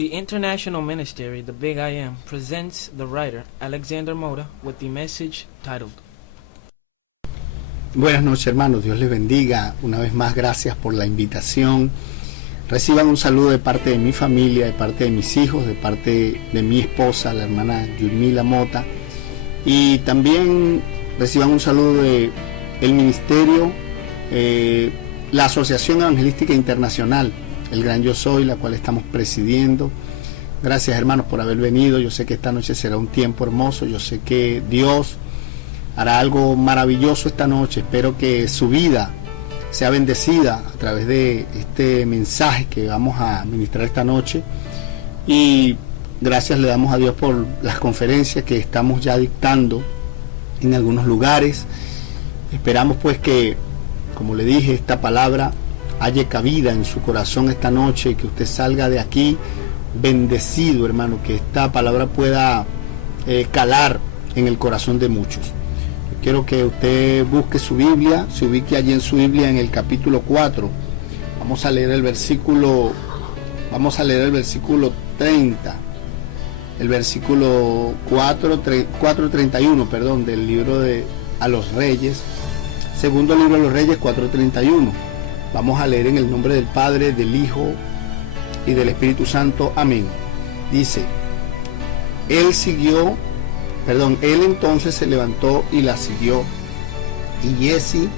The International Ministry, The Big I Am, presents the writer Alexander Mota with the message titled. Buenas noches, hermanos, Dios les bendiga. Una vez más, gracias por la invitación. Reciban un saludo de parte de mi familia, de parte de mis hijos, de parte de mi esposa, la hermana Yulmila Mota. Y también reciban un saludo de el ministerio, la Asociación Evangelística Internacional, el Gran Yo Soy, la cual estamos presidiendo. Gracias, hermanos, por haber venido. Yo sé que esta noche será un tiempo hermoso. Yo sé que Dios hará algo maravilloso esta noche. Espero que su vida sea bendecida a través de este mensaje que vamos a ministrar esta noche. Y gracias le damos a Dios por las conferencias que estamos ya dictando en algunos lugares. Esperamos pues que, como le dije, esta palabra haya cabida en su corazón esta noche y que usted salga de aquí bendecido, hermano, que esta palabra pueda calar en el corazón de muchos. Yo quiero que usted busque su Biblia, se ubique allí en su Biblia en el capítulo 4. Vamos a leer el versículo 30, el versículo 4:31, perdón, del libro de a los Reyes, segundo libro de los Reyes, 4:31. Vamos a leer en el nombre del Padre, del Hijo y del Espíritu Santo. Amén. Dice, él entonces se levantó y la siguió, y Giezi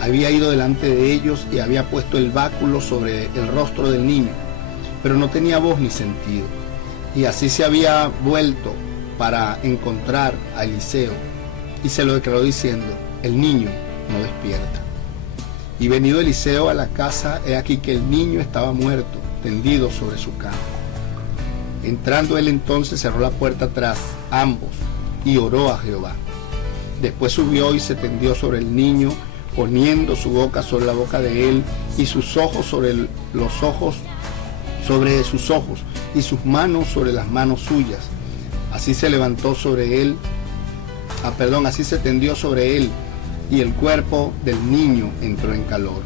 había ido delante de ellos y había puesto el báculo sobre el rostro del niño, pero no tenía voz ni sentido. Y así se había vuelto para encontrar a Eliseo, y se lo declaró diciendo, el niño no despierta. Y venido Eliseo a la casa, he aquí que el niño estaba muerto, tendido sobre su cama. Entrando él entonces cerró la puerta tras ambos y oró a Jehová. Después subió y se tendió sobre el niño, poniendo su boca sobre la boca de él y sus ojos sobre sus ojos y sus manos sobre las manos suyas. Así se levantó sobre él, así se tendió sobre él, y el cuerpo del niño entró en calor.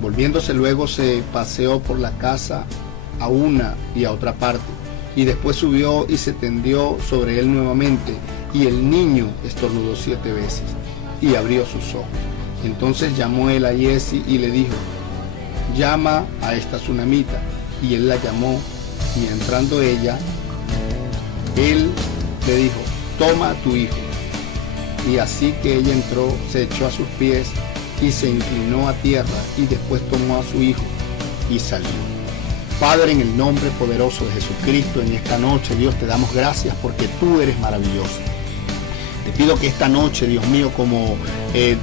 Volviéndose luego se paseó por la casa a una y a otra parte, y después subió y se tendió sobre él nuevamente, y el niño estornudó 7 veces, y abrió sus ojos. Entonces llamó él a Giezi y le dijo, llama a esta tsunamita, y él la llamó, y entrando ella, él le dijo, toma a tu hijo. Y así que ella entró, se echó a sus pies y se inclinó a tierra, y después tomó a su hijo y salió. Padre, en el nombre poderoso de Jesucristo, en esta noche, Dios, te damos gracias porque tú eres maravilloso. Te pido que esta noche, Dios mío, como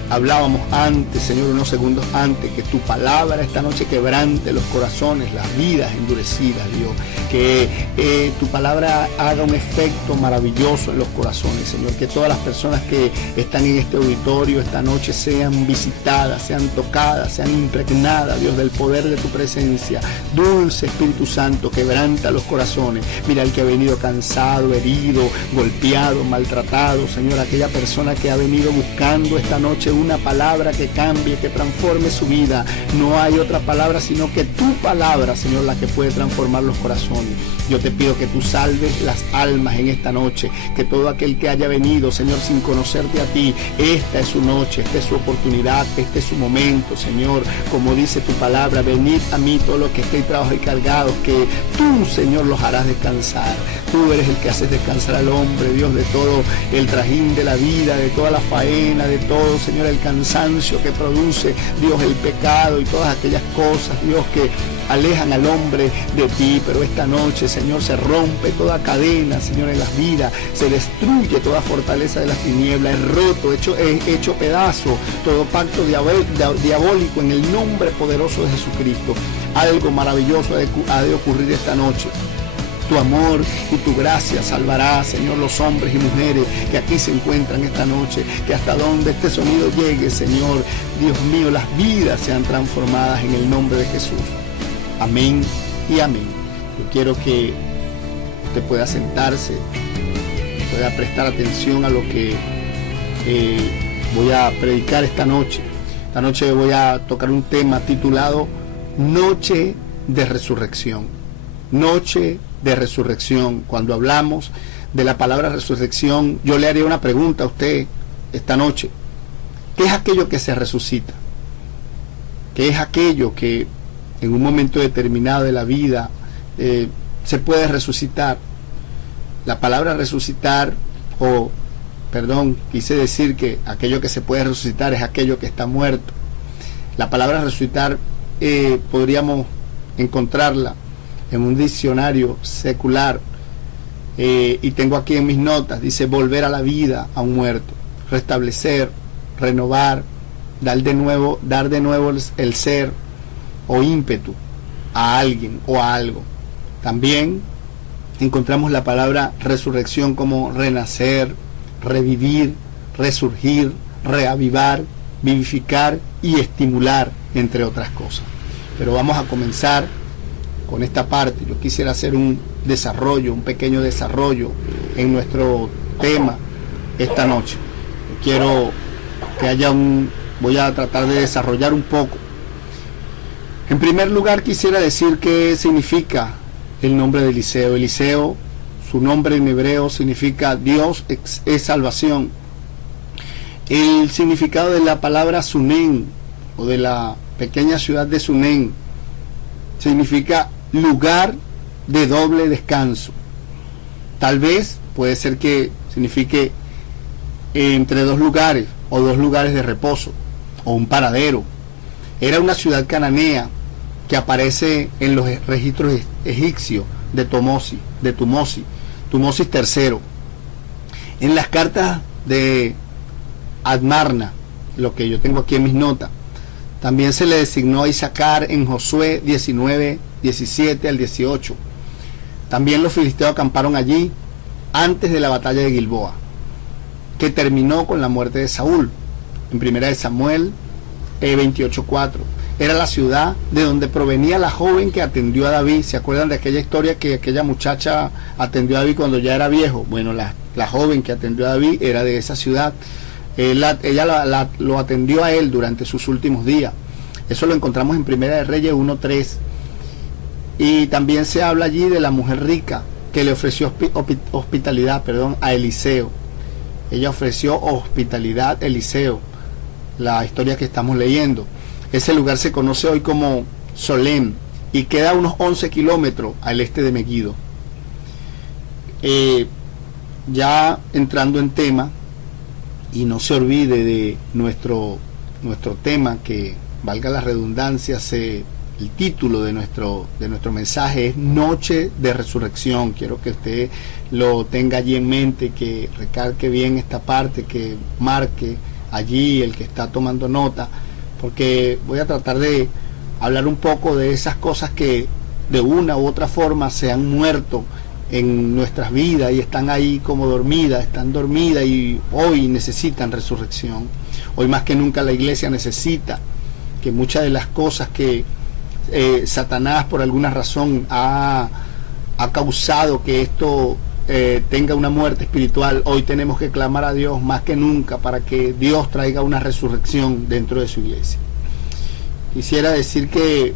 hablábamos antes, Señor, unos segundos antes, que tu palabra esta noche quebrante los corazones, las vidas endurecidas, Dios. Que tu palabra haga un efecto maravilloso en los corazones, Señor. Que todas las personas que están en este auditorio esta noche sean visitadas, sean tocadas, sean impregnadas, Dios, del poder de tu presencia. Dulce Espíritu Santo, quebranta los corazones. Mira el que ha venido cansado, herido, golpeado, maltratado, Señor. Aquella persona que ha venido buscando esta noche una palabra que cambie, que transforme su vida. No hay otra palabra sino que tu palabra, Señor, la que puede transformar los corazones. Yo te pido que tú salves las almas en esta noche, que todo aquel que haya venido, Señor, sin conocerte a ti, esta es su noche, esta es su oportunidad, este es su momento, Señor. Como dice tu palabra, venid a mí todos los que estéis trabajados y cargados, que tú, Señor, los harás descansar. Tú eres el que haces descansar al hombre, Dios, de todo el trajín de la vida, de toda la faena, de todo, Señor, el cansancio que produce, Dios, el pecado y todas aquellas cosas, Dios, que alejan al hombre de ti. Pero esta noche, Señor, se rompe toda cadena, Señor, en las vidas, se destruye toda fortaleza de las tinieblas, es roto, hecho pedazo todo pacto diabólico en el nombre poderoso de Jesucristo. Algo maravilloso ha de ocurrir esta noche. Tu amor y tu gracia salvará, Señor, los hombres y mujeres que aquí se encuentran esta noche, que hasta donde este sonido llegue, Señor, Dios mío, las vidas sean transformadas en el nombre de Jesús. Amén y amén. Yo quiero que usted pueda sentarse, pueda prestar atención a lo que voy a predicar esta noche. Esta noche voy a tocar un tema titulado Noche de Resurrección. noche de resurrección. Cuando hablamos de la palabra resurrección, yo le haría una pregunta a usted esta noche. ¿Qué es aquello que se resucita? ¿Qué es aquello que en un momento determinado de la vida se puede resucitar? La palabra resucitar, quise decir que aquello que se puede resucitar es aquello que está muerto. La palabra resucitar podríamos encontrarla en un diccionario secular, y tengo aquí en mis notas, dice volver a la vida a un muerto, restablecer, renovar, dar de nuevo el ser o ímpetu a alguien o a algo. También encontramos la palabra resurrección como renacer, revivir, resurgir, reavivar, vivificar y estimular, entre otras cosas. Pero vamos a comenzar con esta parte. Yo quisiera hacer un pequeño desarrollo en nuestro tema esta noche. Quiero que voy a tratar de desarrollar un poco. En primer lugar, quisiera decir qué significa el nombre de Eliseo. Eliseo, su nombre en hebreo significa Dios es salvación. El significado de la palabra Sunén, o de la pequeña ciudad de Sunén, significa lugar de doble descanso. Tal vez puede ser que signifique entre dos lugares, o dos lugares de reposo, o un paradero. Era una ciudad cananea que aparece en los registros egipcios de Tumosis III. En las cartas de Admarna, lo que yo tengo aquí en mis notas, también se le designó a Isaacar en Josué 19, 17 al 18. También los filisteos acamparon allí antes de la batalla de Gilboa, que terminó con la muerte de Saúl. En 1 de Samuel 28:4. Era la ciudad de donde provenía la joven que atendió a David. ¿Se acuerdan de aquella historia que aquella muchacha atendió a David cuando ya era viejo? Bueno, la joven que atendió a David era de esa ciudad. Ella lo atendió a él durante sus últimos días. Eso lo encontramos en 1 de Reyes 1:3. Y también se habla allí de la mujer rica que le ofreció hospitalidad a Eliseo. Ella ofreció hospitalidad a Eliseo, la historia que estamos leyendo. Ese lugar se conoce hoy como Solem y queda a unos 11 kilómetros al este de Megiddo. Ya entrando en tema, y no se olvide de nuestro tema, que valga la redundancia, el título de nuestro mensaje es Noche de Resurrección. Quiero que usted lo tenga allí en mente, que recalque bien esta parte, que marque allí el que está tomando nota, porque voy a tratar de hablar un poco de esas cosas que de una u otra forma se han muerto en nuestras vidas y están ahí como están dormidas y hoy necesitan resurrección. Hoy más que nunca la iglesia necesita que muchas de las cosas que Satanás por alguna razón ha causado que esto tenga una muerte espiritual, hoy tenemos que clamar a Dios más que nunca para que Dios traiga una resurrección dentro de su iglesia. Quisiera decir que,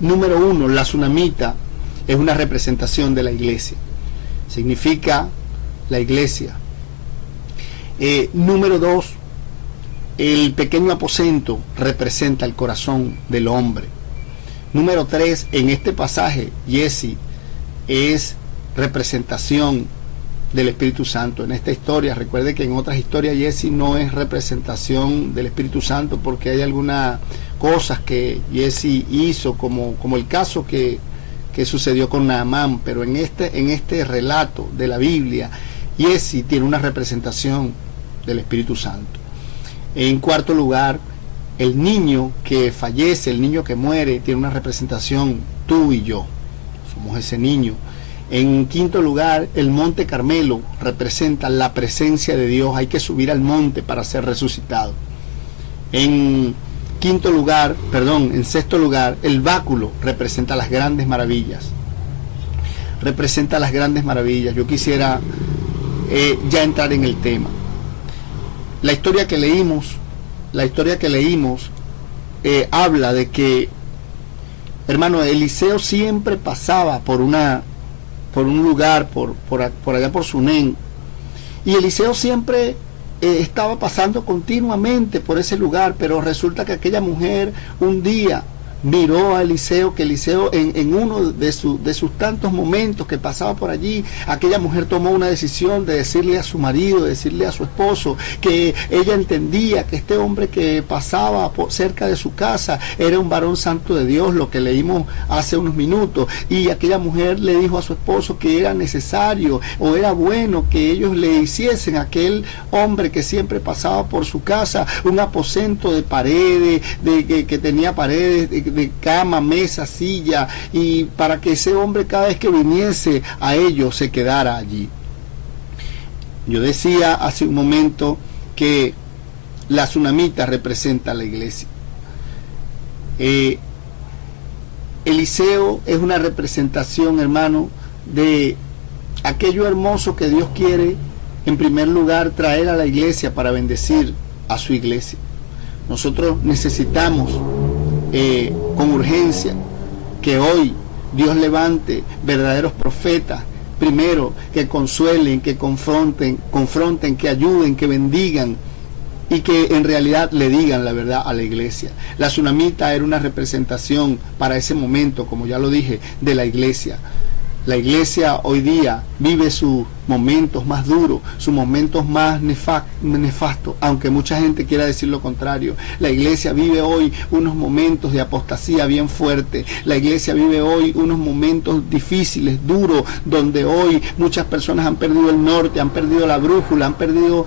número uno, la tsunamita es una representación de la iglesia, significa la iglesia. Número dos, el pequeño aposento representa el corazón del hombre. Número 3, en este pasaje, Jesse es representación del Espíritu Santo. En esta historia, recuerde que en otras historias Jesse no es representación del Espíritu Santo, porque hay algunas cosas que Jesse hizo, como el caso que sucedió con Naamán, pero en este relato de la Biblia, Jesse tiene una representación del Espíritu Santo. En cuarto lugar, el niño que fallece, el niño que muere, tiene una representación, tú y yo, somos ese niño. En quinto lugar, el monte Carmelo representa la presencia de Dios, hay que subir al monte para ser resucitado. En sexto lugar, el báculo representa las grandes maravillas. Yo quisiera ya entrar en el tema. La historia que leímos habla de que Hermano, Eliseo siempre pasaba por un lugar, por allá por Sunén, y Eliseo siempre estaba pasando continuamente por ese lugar, pero resulta que aquella mujer un día miró a Eliseo, que Eliseo en uno de sus tantos momentos que pasaba por allí, aquella mujer tomó una decisión de decirle a su marido, de decirle a su esposo, que ella entendía que este hombre que pasaba cerca de su casa era un varón santo de Dios, lo que leímos hace unos minutos, y aquella mujer le dijo a su esposo que era necesario o era bueno que ellos le hiciesen a aquel hombre que siempre pasaba por su casa un aposento de paredes, que tenía paredes, de cama, mesa, silla, y para que ese hombre cada vez que viniese a ellos se quedara allí. Yo decía hace un momento que la tsunamita representa a la iglesia. Eliseo es una representación, hermano, de aquello hermoso que Dios quiere, en primer lugar, traer a la iglesia para bendecir a su iglesia. Nosotros necesitamos con urgencia que hoy Dios levante verdaderos profetas, primero que consuelen, que confronten, que ayuden, que bendigan, y que en realidad le digan la verdad a la iglesia. La tsunamita era una representación para ese momento, como ya lo dije, de la iglesia. La iglesia hoy día vive sus momentos más duros, sus momentos más nefastos, aunque mucha gente quiera decir lo contrario. La iglesia vive hoy unos momentos de apostasía bien fuertes. La iglesia vive hoy unos momentos difíciles, duros, donde hoy muchas personas han perdido el norte, han perdido la brújula, han perdido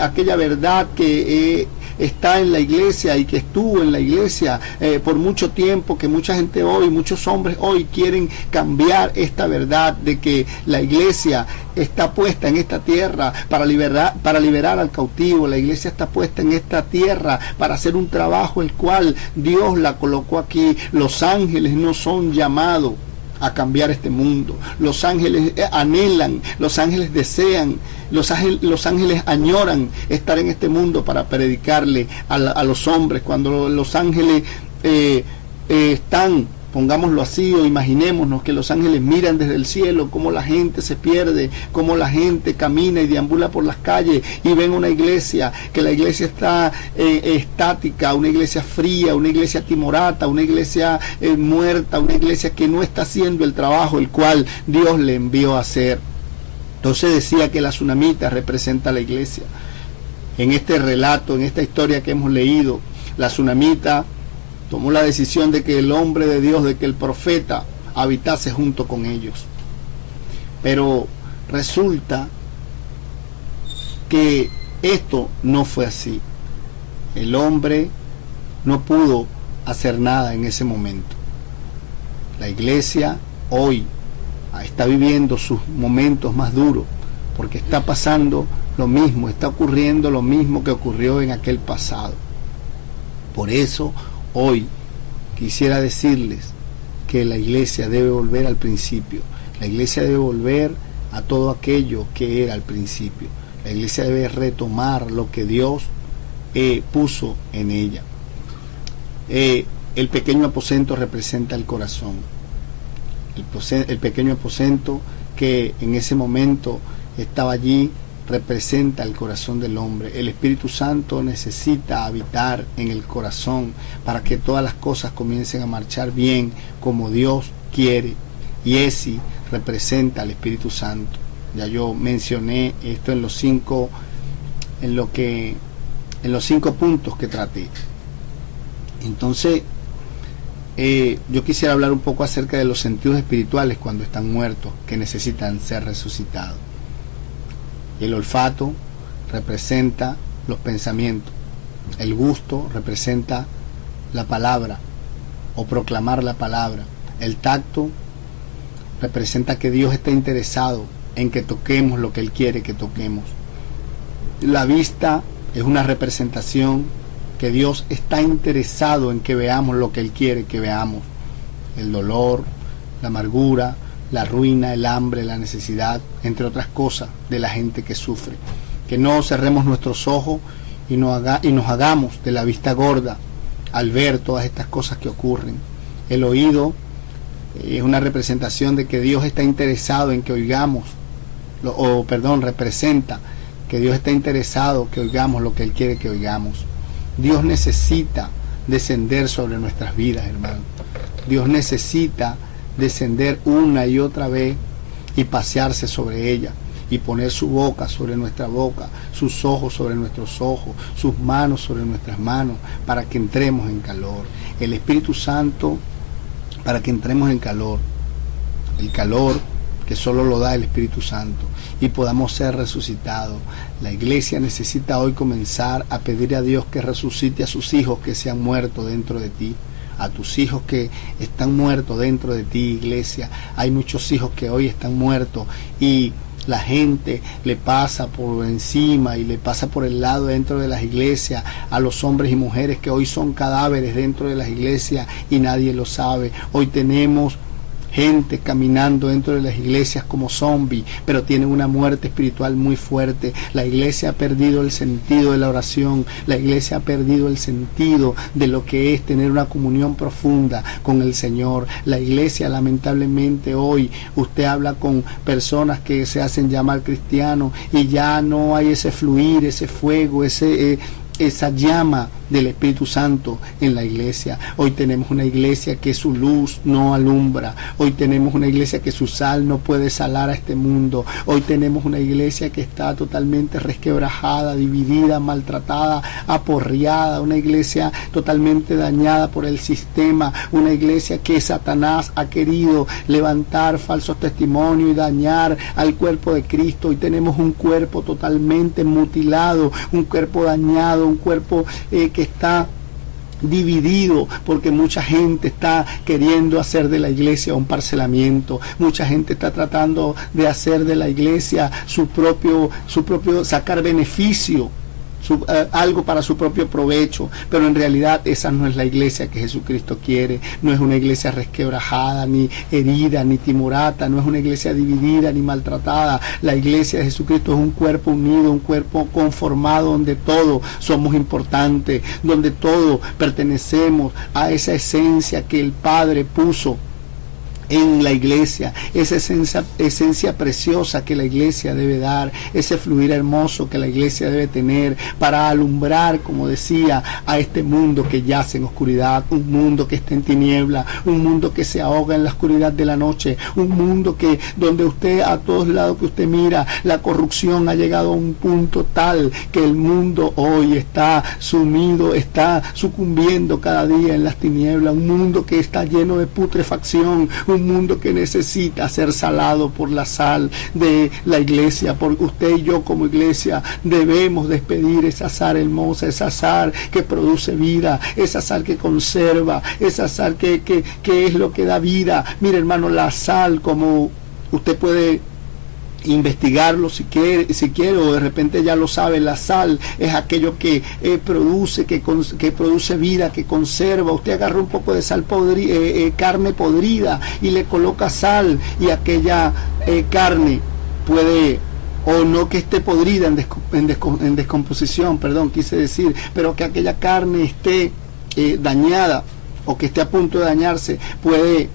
aquella verdad que está en la iglesia y que estuvo en la iglesia por mucho tiempo, que mucha gente hoy, muchos hombres hoy quieren cambiar esta verdad de que la iglesia está puesta en esta tierra para liberar al cautivo. La iglesia está puesta en esta tierra para hacer un trabajo el cual Dios la colocó aquí. Los ángeles no son llamados a cambiar este mundo. Los ángeles anhelan, los ángeles desean, los ángeles añoran estar en este mundo para predicarle a los hombres. Cuando los ángeles están, pongámoslo así, o imaginémonos que los ángeles miran desde el cielo cómo la gente se pierde, cómo la gente camina y deambula por las calles y ven una iglesia, que la iglesia está estática, una iglesia fría, una iglesia timorata, una iglesia muerta, una iglesia que no está haciendo el trabajo el cual Dios le envió a hacer. Entonces decía que la tsunamita representa a la iglesia. En este relato, en esta historia que hemos leído, la tsunamita tomó la decisión de que el hombre de Dios, de que el profeta habitase junto con ellos. Pero resulta que esto no fue así. El hombre no pudo hacer nada en ese momento. La iglesia hoy está viviendo sus momentos más duros, porque está pasando lo mismo, está ocurriendo lo mismo que ocurrió en aquel pasado. Por eso, hoy quisiera decirles que la iglesia debe volver al principio. La iglesia debe volver a todo aquello que era al principio. La iglesia debe retomar lo que Dios puso en ella. El pequeño aposento representa el corazón. El pequeño aposento que en ese momento estaba allí representa el corazón del hombre. El Espíritu Santo necesita habitar en el corazón para que todas las cosas comiencen a marchar bien como Dios quiere. Y ese representa al Espíritu Santo. Ya yo mencioné esto en los cinco puntos que traté. Entonces, yo quisiera hablar un poco acerca de los sentidos espirituales cuando están muertos, que necesitan ser resucitados. El olfato representa los pensamientos. El gusto representa la palabra o proclamar la palabra. El tacto representa que Dios está interesado en que toquemos lo que Él quiere que toquemos. La vista es una representación que Dios está interesado en que veamos lo que Él quiere que veamos. El dolor, la amargura, la ruina, el hambre, la necesidad, entre otras cosas, de la gente que sufre. Que no cerremos nuestros ojos y nos hagamos de la vista gorda al ver todas estas cosas que ocurren. El oído es una representación de que Dios está interesado en que oigamos, representa que Dios está interesado que oigamos lo que Él quiere que oigamos. Dios necesita descender sobre nuestras vidas, hermano. Dios necesita descender una y otra vez y pasearse sobre ella y poner su boca sobre nuestra boca, sus ojos sobre nuestros ojos, sus manos sobre nuestras manos, para que entremos en calor. El Espíritu Santo, para que entremos en calor, el calor que solo lo da el Espíritu Santo, y podamos ser resucitados. La iglesia necesita hoy comenzar a pedir a Dios que resucite a sus hijos que se han muerto dentro de ti, a tus hijos que están muertos dentro de ti, iglesia. Hay muchos hijos que hoy están muertos y la gente le pasa por encima y le pasa por el lado dentro de las iglesias a los hombres y mujeres que hoy son cadáveres dentro de las iglesias y nadie lo sabe. Hoy tenemos gente caminando dentro de las iglesias como zombies, pero tienen una muerte espiritual muy fuerte. La iglesia ha perdido el sentido de la oración, la iglesia ha perdido el sentido de lo que es tener una comunión profunda con el Señor. La iglesia, lamentablemente, hoy usted habla con personas que se hacen llamar cristianos y ya no hay ese fluir, ese fuego, esa llama del Espíritu Santo en la iglesia. Hoy tenemos una iglesia que su luz no alumbra. Hoy tenemos una iglesia que su sal no puede salar a este mundo. Hoy tenemos una iglesia que está totalmente resquebrajada, dividida, maltratada, aporreada. Una iglesia totalmente dañada por el sistema. Una iglesia que Satanás ha querido levantar falsos testimonios y dañar al cuerpo de Cristo. Hoy tenemos un cuerpo totalmente mutilado, un cuerpo dañado, un cuerpo que está dividido, porque mucha gente está queriendo hacer de la iglesia un parcelamiento. Mucha gente está tratando de hacer de la iglesia su propio sacar beneficio, algo para su propio provecho, pero en realidad esa no es la iglesia que Jesucristo quiere. No es una iglesia resquebrajada, ni herida, ni timorata, no es una iglesia dividida ni maltratada. La iglesia de Jesucristo es un cuerpo unido, un cuerpo conformado, donde todos somos importantes, donde todos pertenecemos a esa esencia que el Padre puso en la iglesia, esa esencia preciosa que la iglesia debe dar, ese fluir hermoso que la iglesia debe tener para alumbrar, como decía, a este mundo que yace en oscuridad, un mundo que está en tiniebla, un mundo que se ahoga en la oscuridad de la noche, un mundo que donde usted, a todos lados que usted mira, la corrupción ha llegado a un punto tal que el mundo hoy está sumido, está sucumbiendo cada día en las tinieblas, un mundo que está lleno de putrefacción, un mundo que necesita ser salado por la sal de la iglesia. Porque usted y yo como iglesia debemos despedir esa sal hermosa, esa sal que produce vida, esa sal que conserva, esa sal que es lo que da vida. Mire, hermano, la sal, como usted puede investigarlo si quiere, o de repente ya lo sabe, la sal es aquello que produce, que produce vida, que conserva. Usted agarra un poco de sal carne podrida y le coloca sal, y aquella carne puede, o no que esté podrida en descomposición, perdón, quise decir, pero que aquella carne esté dañada o que esté a punto de dañarse, puede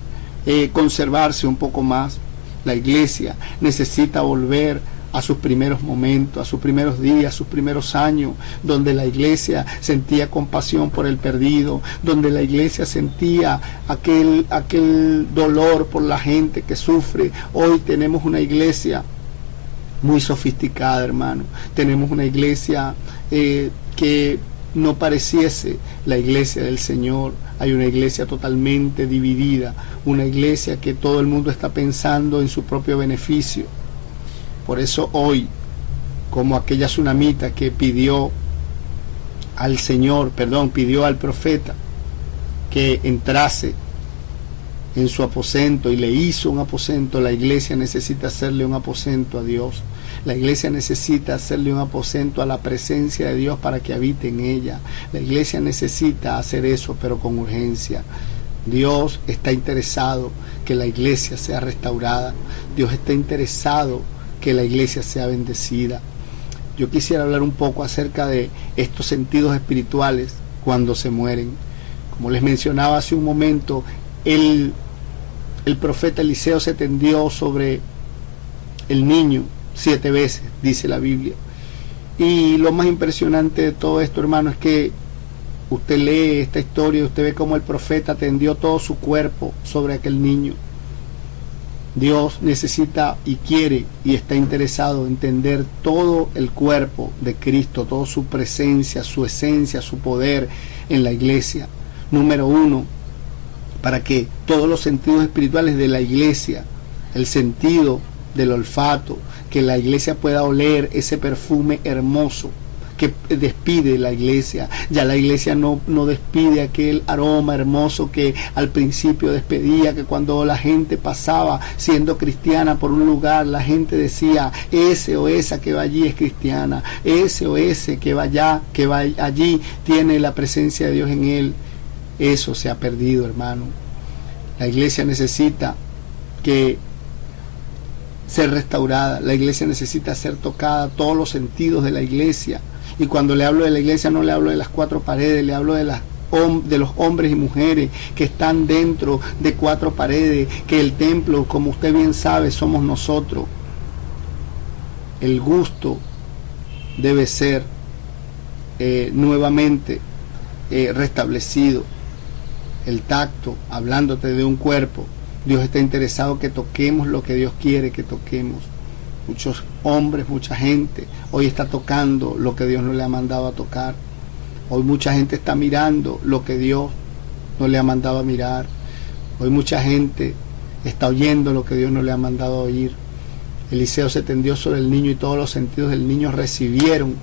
conservarse un poco más. La iglesia necesita volver a sus primeros momentos, a sus primeros días, a sus primeros años, donde la iglesia sentía compasión por el perdido, donde la iglesia sentía aquel dolor por la gente que sufre. Hoy tenemos una iglesia muy sofisticada, hermano. Tenemos una iglesia que no pareciese la iglesia del Señor. Hay una iglesia totalmente dividida, una iglesia que todo el mundo está pensando en su propio beneficio. Por eso hoy, como aquella tsunamita que pidió al profeta que entrase en su aposento y le hizo un aposento, la iglesia necesita hacerle un aposento a Dios. La iglesia necesita hacerle un aposento a la presencia de Dios para que habite en ella. La iglesia necesita hacer eso, pero con urgencia. Dios está interesado que la iglesia sea restaurada. Dios está interesado que la iglesia sea bendecida. Yo quisiera hablar un poco acerca de estos sentidos espirituales cuando se mueren. Como les mencionaba hace un momento, el profeta Eliseo se tendió sobre el niño 7 veces, dice la Biblia. Y lo más impresionante de todo esto, hermano, es que usted lee esta historia y usted ve cómo el profeta tendió todo su cuerpo sobre aquel niño. Dios necesita y quiere y está interesado en tender todo el cuerpo de Cristo, toda su presencia, su esencia, su poder en la iglesia. Número 1, para que todos los sentidos espirituales de la iglesia, el sentido del olfato, que la iglesia pueda oler ese perfume hermoso que despide la iglesia. Ya la iglesia no despide aquel aroma hermoso que al principio despedía, que cuando la gente pasaba siendo cristiana por un lugar, la gente decía, ese o esa que va allí es cristiana, ese o ese que va allá, que va allí, tiene la presencia de Dios en él. Eso se ha perdido, hermano. La iglesia necesita ser restaurada, la iglesia necesita ser tocada, todos los sentidos de la iglesia. Y cuando le hablo de la iglesia no le hablo de las 4 paredes, le hablo de los hombres y mujeres que están dentro de 4 paredes, que el templo, como usted bien sabe, somos nosotros. El gusto debe ser nuevamente restablecido. El tacto, hablándote de un cuerpo, Dios está interesado que toquemos lo que Dios quiere que toquemos. Muchos hombres, mucha gente hoy está tocando lo que Dios no le ha mandado a tocar. Hoy mucha gente está mirando lo que Dios no le ha mandado a mirar. Hoy mucha gente está oyendo lo que Dios no le ha mandado a oír. Eliseo se tendió sobre el niño y todos los sentidos del niño recibieron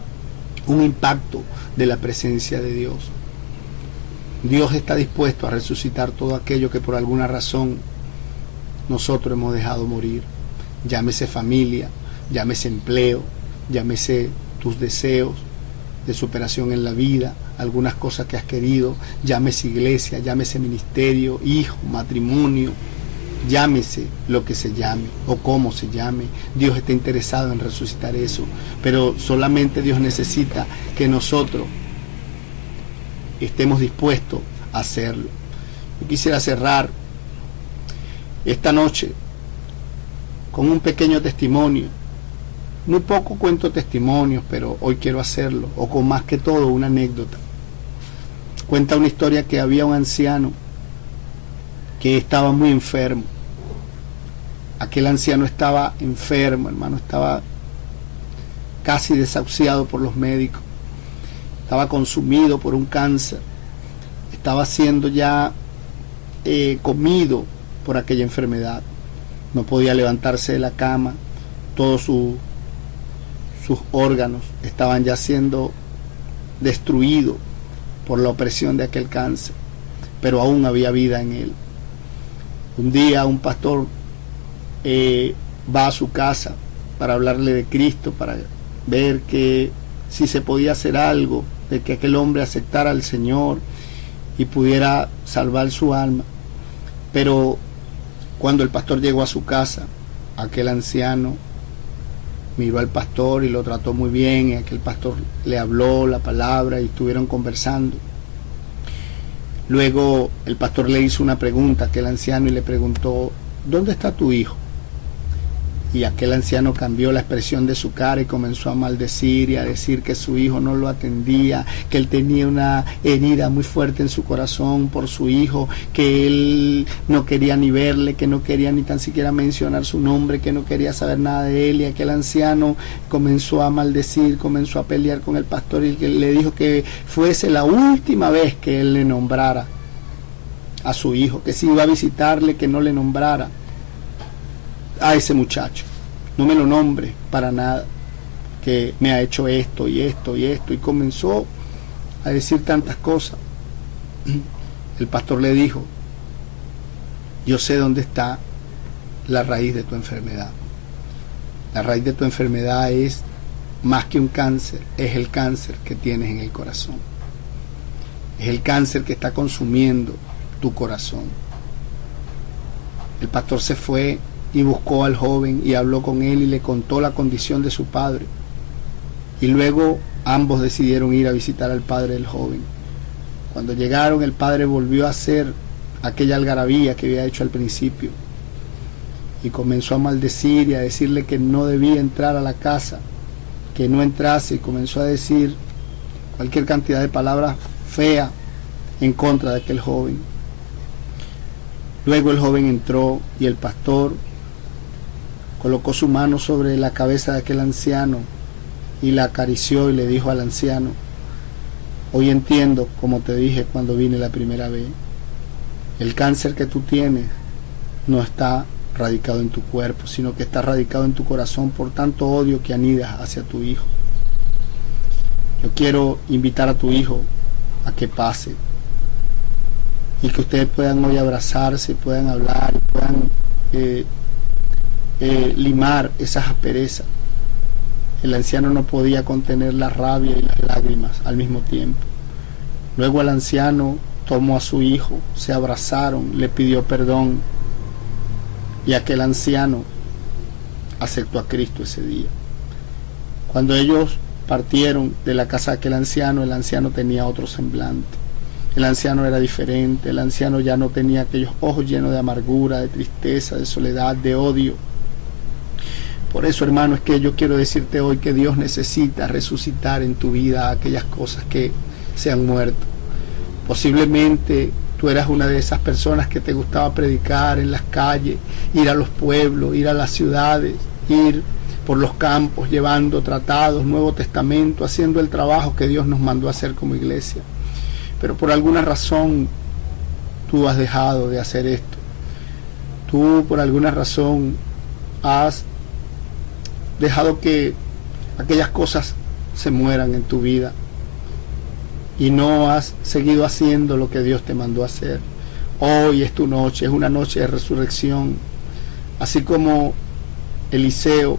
un impacto de la presencia de Dios. Dios está dispuesto a resucitar todo aquello que por alguna razón nosotros hemos dejado morir. Llámese familia, llámese empleo, llámese tus deseos de superación en la vida, algunas cosas que has querido, llámese iglesia, llámese ministerio, hijo, matrimonio, llámese lo que se llame o cómo se llame. Dios está interesado en resucitar eso, pero solamente Dios necesita que nosotros estemos dispuestos a hacerlo. Yo quisiera cerrar esta noche con un pequeño testimonio. Muy poco cuento testimonios, pero hoy quiero hacerlo, o con más que todo una anécdota. Cuenta una historia que había un anciano que estaba muy enfermo. Aquel anciano estaba enfermo, hermano, estaba casi desahuciado por los médicos, estaba consumido por un cáncer, estaba siendo ya comido por aquella enfermedad. No podía levantarse de la cama, todos sus órganos estaban ya siendo destruidos por la opresión de aquel cáncer, pero aún había vida en él. Un día un pastor va a su casa para hablarle de Cristo, para ver que si se podía hacer algo, de que aquel hombre aceptara al Señor y pudiera salvar su alma. Pero cuando el pastor llegó a su casa, aquel anciano miró al pastor y lo trató muy bien, y aquel pastor le habló la palabra y estuvieron conversando. Luego el pastor le hizo una pregunta a aquel anciano y le preguntó, ¿dónde está tu hijo? Y aquel anciano cambió la expresión de su cara y comenzó a maldecir y a decir que su hijo no lo atendía, que él tenía una herida muy fuerte en su corazón por su hijo, que él no quería ni verle, que no quería ni tan siquiera mencionar su nombre, que no quería saber nada de él. Y aquel anciano comenzó a maldecir, comenzó a pelear con el pastor y le dijo que fuese la última vez que él le nombrara a su hijo, que si iba a visitarle, que no le nombrara a ese muchacho, no me lo nombre para nada, que me ha hecho esto y esto y esto, y comenzó a decir tantas cosas. El pastor le dijo, yo sé dónde está la raíz de tu enfermedad. La raíz de tu enfermedad es más que un cáncer, es el cáncer que tienes en el corazón, es el cáncer que está consumiendo tu corazón. El pastor se fue y buscó al joven y habló con él y le contó la condición de su padre. Y luego ambos decidieron ir a visitar al padre del joven. Cuando llegaron, el padre volvió a ser aquella algarabía que había hecho al principio, y comenzó a maldecir y a decirle que no debía entrar a la casa, que no entrase, y comenzó a decir cualquier cantidad de palabras feas en contra de aquel joven. Luego el joven entró y el pastor colocó su mano sobre la cabeza de aquel anciano y la acarició y le dijo al anciano: hoy entiendo, como te dije cuando vine la primera vez, el cáncer que tú tienes no está radicado en tu cuerpo, sino que está radicado en tu corazón por tanto odio que anidas hacia tu hijo. Yo quiero invitar a tu hijo a que pase y que ustedes puedan hoy abrazarse, puedan hablar, puedan limar esas asperezas. El anciano no podía contener la rabia y las lágrimas al mismo tiempo. Luego el anciano tomó a su hijo, se abrazaron, le pidió perdón, y aquel anciano aceptó a Cristo ese día. Cuando ellos partieron de la casa de aquel anciano, el anciano tenía otro semblante. El anciano era diferente, el anciano ya no tenía aquellos ojos llenos de amargura, de tristeza, de soledad, de odio. Por eso, hermano, es que yo quiero decirte hoy que Dios necesita resucitar en tu vida aquellas cosas que se han muerto. Posiblemente tú eras una de esas personas que te gustaba predicar en las calles, ir a los pueblos, ir a las ciudades, ir por los campos llevando tratados, Nuevo Testamento, haciendo el trabajo que Dios nos mandó a hacer como iglesia. Pero por alguna razón tú has dejado de hacer esto. Tú por alguna razón has dejado que aquellas cosas se mueran en tu vida y no has seguido haciendo lo que Dios te mandó a hacer. Hoy es tu noche, es una noche de resurrección. Así como Eliseo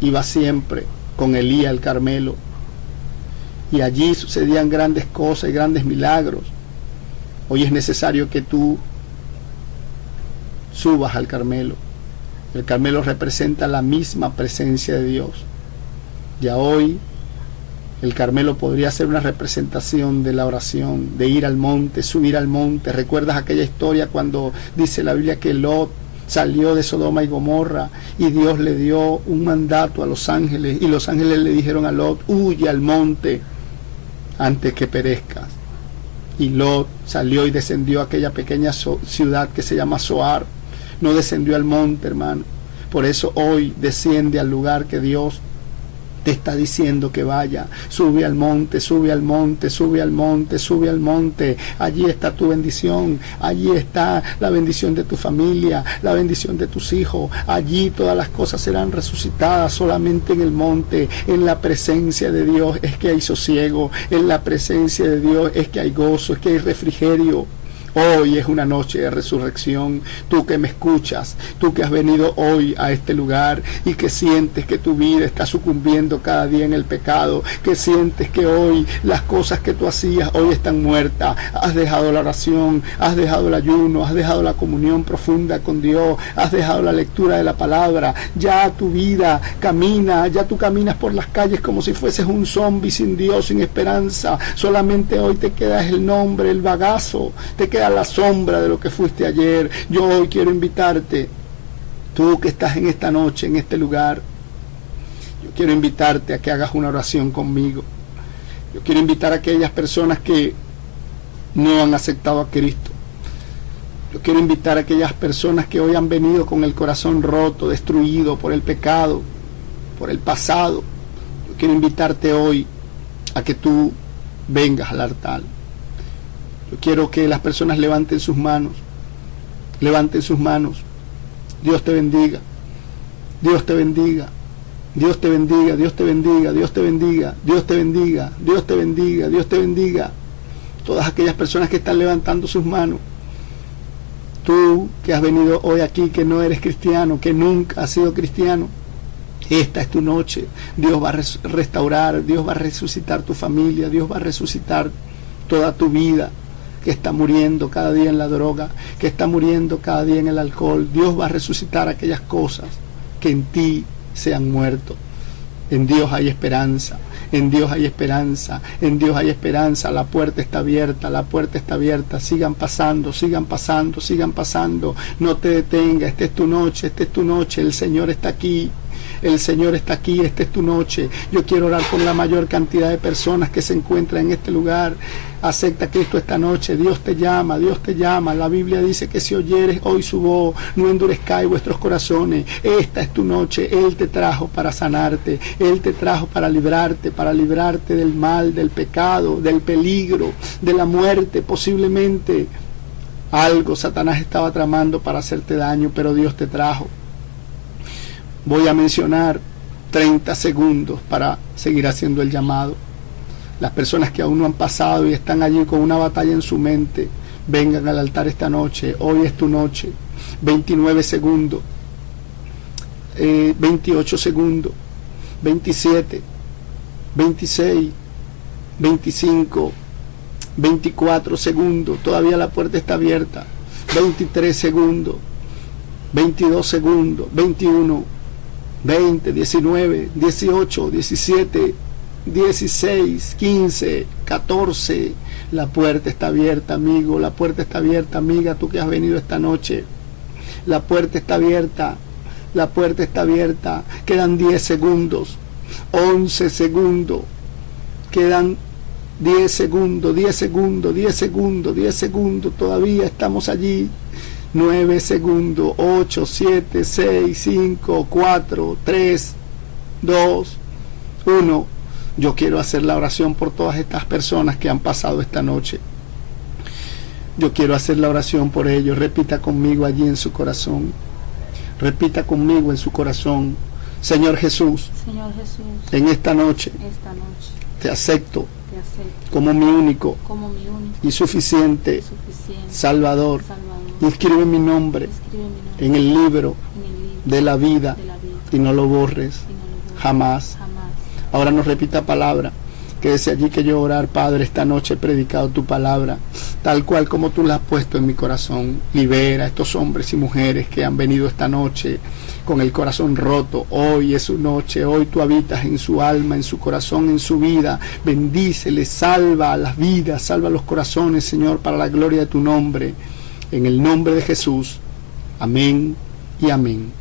iba siempre con Elías al Carmelo y allí sucedían grandes cosas y grandes milagros, hoy es necesario que tú subas al Carmelo. El Carmelo representa la misma presencia de Dios. Ya hoy el Carmelo podría ser una representación de la oración, de ir al monte, subir al monte. ¿Recuerdas aquella historia cuando dice la Biblia que Lot salió de Sodoma y Gomorra y Dios le dio un mandato a los ángeles, y los ángeles le dijeron a Lot: huye al monte antes que perezcas? Y Lot salió y descendió a aquella pequeña ciudad que se llama Zoar. No descendió al monte, hermano. Por eso hoy desciende al lugar que Dios te está diciendo que vaya. Sube al monte, sube al monte, sube al monte, sube al monte. Allí está tu bendición, allí está la bendición de tu familia, la bendición de tus hijos. Allí todas las cosas serán resucitadas. Solamente en el monte, en la presencia de Dios es que hay sosiego, en la presencia de Dios es que hay gozo, es que hay refrigerio. Hoy es una noche de resurrección. Tú que me escuchas, tú que has venido hoy a este lugar y que sientes que tu vida está sucumbiendo cada día en el pecado, que sientes que hoy las cosas que tú hacías hoy están muertas, has dejado la oración, has dejado el ayuno, has dejado la comunión profunda con Dios, has dejado la lectura de la palabra, ya tu vida camina, ya tú caminas por las calles como si fueses un zombi sin Dios, sin esperanza. Solamente hoy te queda el nombre, el bagazo, te queda la sombra de lo que fuiste ayer. Yo hoy quiero invitarte, tú que estás en esta noche, en este lugar, yo quiero invitarte a que hagas una oración conmigo. Yo quiero invitar a aquellas personas que no han aceptado a Cristo. Yo quiero invitar a aquellas personas que hoy han venido con el corazón roto, destruido por el pecado, por el pasado. Yo quiero invitarte hoy a que tú vengas al altar. Yo quiero que las personas levanten sus manos. Levanten sus manos. Dios te bendiga. Dios te bendiga. Dios te bendiga. Dios te bendiga. Dios te bendiga. Dios te bendiga. Dios te bendiga. Dios te bendiga. Todas aquellas personas que están levantando sus manos. Tú que has venido hoy aquí, que no eres cristiano, que nunca has sido cristiano, esta es tu noche. Dios va a restaurar, Dios va a resucitar tu familia, Dios va a resucitar toda tu vida que está muriendo cada día en la droga, que está muriendo cada día en el alcohol. Dios va a resucitar aquellas cosas que en ti se han muerto. En Dios hay esperanza, en Dios hay esperanza, en Dios hay esperanza. La puerta está abierta, la puerta está abierta. Sigan pasando, sigan pasando, sigan pasando. No te detengas, esta es tu noche, esta es tu noche. El Señor está aquí. El Señor está aquí, esta es tu noche. Yo quiero orar por la mayor cantidad de personas que se encuentran en este lugar. Acepta a Cristo esta noche. Dios te llama, Dios te llama. La Biblia dice que si oyeres hoy su voz, no endurezcáis vuestros corazones. Esta es tu noche. Él te trajo para sanarte. Él te trajo para librarte del mal, del pecado, del peligro, de la muerte. Posiblemente algo Satanás estaba tramando para hacerte daño, pero Dios te trajo. Voy a mencionar 30 segundos para seguir haciendo el llamado. Las personas que aún no han pasado y están allí con una batalla en su mente, vengan al altar esta noche. Hoy es tu noche. 29 segundos, 28 segundos, 27, 26, 25, 24 segundos. Todavía la puerta está abierta. 23 segundos, 22 segundos, 21, 20, 19, 18, 17, 16, 15, 14. La puerta está abierta, amigo. La puerta está abierta, amiga, tú que has venido esta noche. La puerta está abierta. La puerta está abierta. Quedan 10 segundos. 11 segundos. Quedan 10 segundos, 10 segundos, 10 segundos, 10 segundos. Todavía estamos allí. 9 segundos, 8, 7, 6, 5, 4, 3, 2, 1. Yo quiero hacer la oración por todas estas personas que han pasado esta noche. Yo quiero hacer la oración por ellos. Repita conmigo allí en su corazón. Repita conmigo en su corazón. Señor Jesús, en esta noche, te acepto como mi único y suficiente Salvador. Inscribe mi nombre en el libro de la vida y no lo borres jamás. Ahora nos repita palabra, que desde allí que yo orar, Padre, esta noche he predicado tu palabra, tal cual como tú la has puesto en mi corazón. Libera a estos hombres y mujeres que han venido esta noche con el corazón roto. Hoy es su noche, hoy tú habitas en su alma, en su corazón, en su vida. Bendíceles, salva las vidas, salva los corazones, Señor, para la gloria de tu nombre. En el nombre de Jesús. Amén y amén.